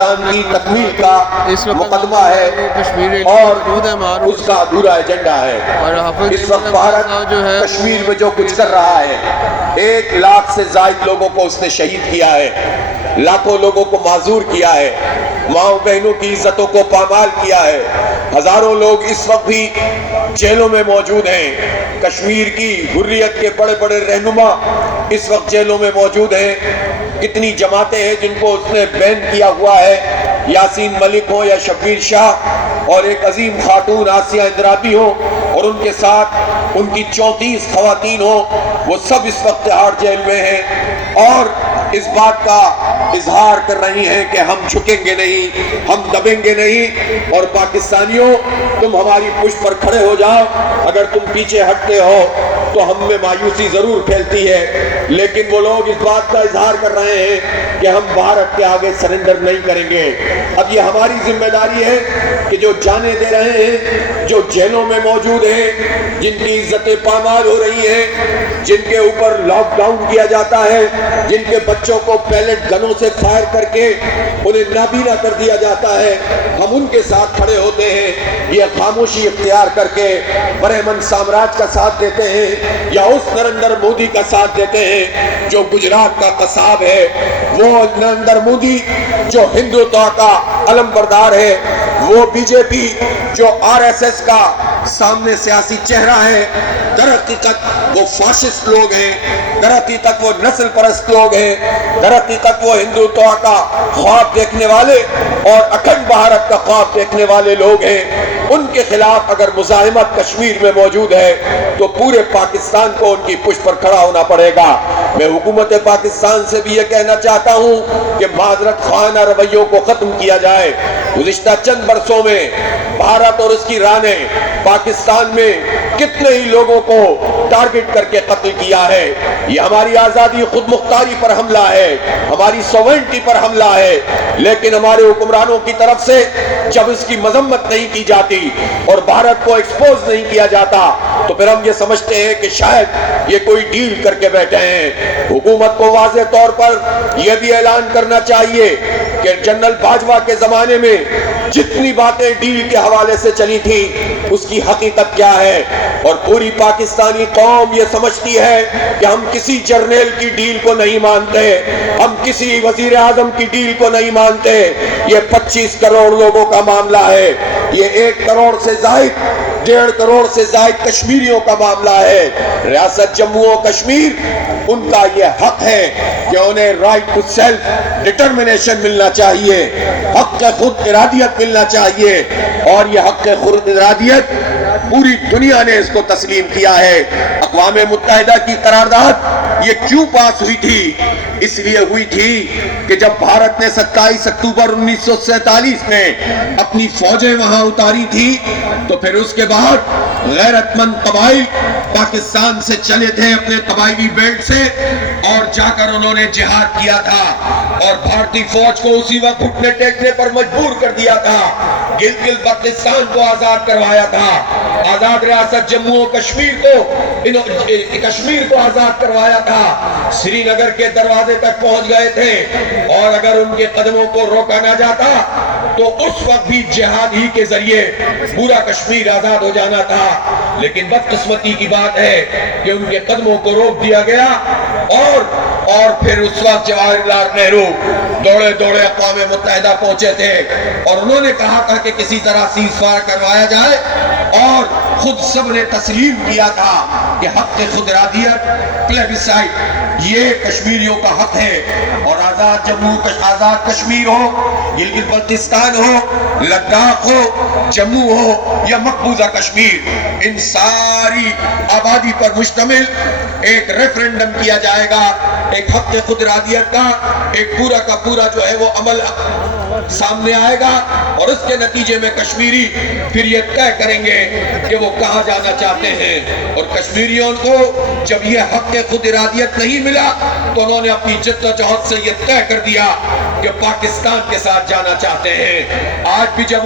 کی تکمیل کا مقدمہ ہے اور اس کا ادھورا ایجنڈا ہے۔ اس وقت بھارت کشمیر میں جو کچھ کر رہا ہے، 1 لاکھ سے زائد لوگوں کو اس نے شہید کیا ہے، لاکھوں لوگوں کو معذور کیا ہے، ماؤں بہنوں کی عزتوں کو پامال کیا ہے، ہزاروں لوگ اس وقت بھی جیلوں میں موجود ہیں۔ کشمیر کی حریت کے بڑے بڑے رہنما اس وقت جیلوں میں موجود ہیں۔ کتنی جماعتیں ہیں جن کو اس نے بین کیا ہوا ہے، یاسین ملک ہو یا شبیر شاہ اور ایک عظیم خاتون آسیہ اندرابی ہو اور ان کے ساتھ ان کی 34 خواتین ہو، وہ سب اس وقت تہاڑ جیل میں ہیں اور اس بات کا اظہار کر رہی ہیں کہ ہم جھکیں گے نہیں، ہم دبیں گے نہیں، اور پاکستانیوں تم ہماری پشت پر کھڑے ہو جاؤ، اگر تم پیچھے ہٹتے ہو تو ہم میں مایوسی ضرور پھیلتی ہے، لیکن وہ لوگ اس بات کا اظہار کر رہے ہیں کہ ہم بھارت کے آگے سرنڈر نہیں کریں گے۔ اب یہ ہماری ذمہ داری ہے کہ جو جانیں دے رہے ہیں، جو جیلوں میں موجود ہیں، جن کی عزتیں پامال ہو رہی ہیں، جن کے اوپر لاک ڈاؤن کیا جاتا ہے، جن کے بچوں کو پیلٹ گنوں سے فائر کر کے انہیں نابینا کر دیا جاتا ہے، ہم ان کے ساتھ کھڑے ہوتے ہیں۔ یہ خاموشی اختیار کر کے برہمن سامراج کا ساتھ دیتے ہیں یا اس نریندر مودی کا ساتھ دیتے ہیں جو گجرات کا قصاب ہے، وہ نریندر مودی جو ہندوتوا کا علم بردار ہے، وہ بی جے پی جو RSS کا سامنے سیاسی چہرہ ہے، در حقیقت وہ فاشسٹ لوگ ہیں، در حقیقت وہ نسل پرست لوگ ہیں، در حقیقت وہ ہندوتوا کا خواب دیکھنے والے اور اکھنڈ بھارت کا خواب دیکھنے والے لوگ ہیں۔ ان کے خلاف اگر مزاحمت کشمیر میں موجود ہے تو پورے پاکستان کو ان کی پشت پر کھڑا ہونا پڑے گا۔ میں حکومت پاکستان سے بھی یہ کہنا چاہتا ہوں کہ معذرت خواہانہ رویوں کو ختم کیا جائے۔ گزشتہ چند برسوں میں بھارت اور اس کی رانیں پاکستان میں کتنے ہی لوگوں کو ٹارگٹ کر کے قتل کیا ہے۔ یہ ہماری آزادی خود مختاری پر حملہ ہے، ہماری سوورنٹی پر حملہ ہے، لیکن ہمارے حکمرانوں کی طرف سے جب اس کی مذمت نہیں کی جاتی اور بھارت کو ایکسپوز نہیں کیا جاتا تو پھر ہم یہ سمجھتے ہیں کہ شاید یہ کوئی ڈیل کر کے بیٹھے ہیں۔ حکومت کو واضح طور پر یہ بھی اعلان کرنا چاہیے کہ جنرل باجوہ کے زمانے میں جتنی باتیں ڈیل کے حوالے سے چلی تھی اس کی حقیقت کیا ہے، اور پوری پاکستانی قوم یہ سمجھتی ہے کہ ہم کسی جرنیل کی ڈیل کو نہیں مانتے، ہم کسی وزیر اعظم کی ڈیل کو نہیں مانتے۔ یہ 25 کروڑ لوگوں کا معاملہ ہے، یہ 1 کروڑ سے زائد 1.5 کروڑ سے زائد کشمیریوں کا معاملہ ہے۔ ریاست جموں و کشمیر ان کا یہ حق ہے کہ انہیں رائٹ ٹو سیلف ڈٹرمنیشن ملنا چاہیے، حق خود ارادیت ملنا چاہیے، اور یہ حق خود ارادیت پوری دنیا نے اس کو تسلیم کیا ہے۔ اقوام متحدہ کی قرارداد یہ کیوں پاس ہوئی تھی؟ اس لیے ہوئی تھی کہ جب بھارت نے 27 اکتوبر 1947 میں اپنی فوجیں وہاں اتاری تھی تو پھر اس کے بعد غیرت مند قبائل پاکستان سے چلے تھے اپنے قبائلی بیلٹ سے اور جا کر انہوں نے جہاد کیا تھا اور بھارتی فوج کو اسی وقت گھٹنے ٹیکنے پر مجبور کر دیا تھا، گلگت بلتستان کو آزاد کروایا تھا، آزاد ریاست جموں و کشمیر کو آزاد کروایا تھا، سری نگر کے دروازے تک پہنچ گئے تھے، اور اگر ان کے قدموں کو روکا نہ جاتا تو اس وقت بھی جہاد ہی کے ذریعے پورا کشمیر آزاد ہو جانا تھا۔ لیکن بدقسمتی کی بات ہے کہ ان کے قدموں کو روک دیا گیا اور پھر اس وقت جواہر لال نہرو دوڑے دوڑے اقوام متحدہ پہنچے تھے اور انہوں نے کہا تھا کہ کسی طرح سیز فائر کروایا جائے، اور خود سب نے تسلیم کیا تھا کہ حق خود ارادیت پلیبیسائٹ یہ کشمیریوں کا حق ہے، اور آزاد جموں آزاد کشمیر ہو، گلگت بلتستان ہو، لداخ ہو، جموں ہو یا مقبوضہ کشمیر، ان ساری آبادی پر مشتمل ایک ریفرنڈم کیا جائے گا، ایک حق خود ارادیت کا ایک پورا کا پورا جو ہے وہ عمل سامنے آئے گا، اور اس کے نتیجے میں کشمیری پھر یہ طے کریں گے کہ وہ کہاں جانا چاہتے ہیں۔ اور کشمیریوں کو جب یہ حق خود ارادیت نہیں ملا تو انہوں نے اپنی جدوجہد سے یہ طے کر دیا کہ پاکستان کے ساتھ جانا چاہتے ہیں۔ آج بھی جب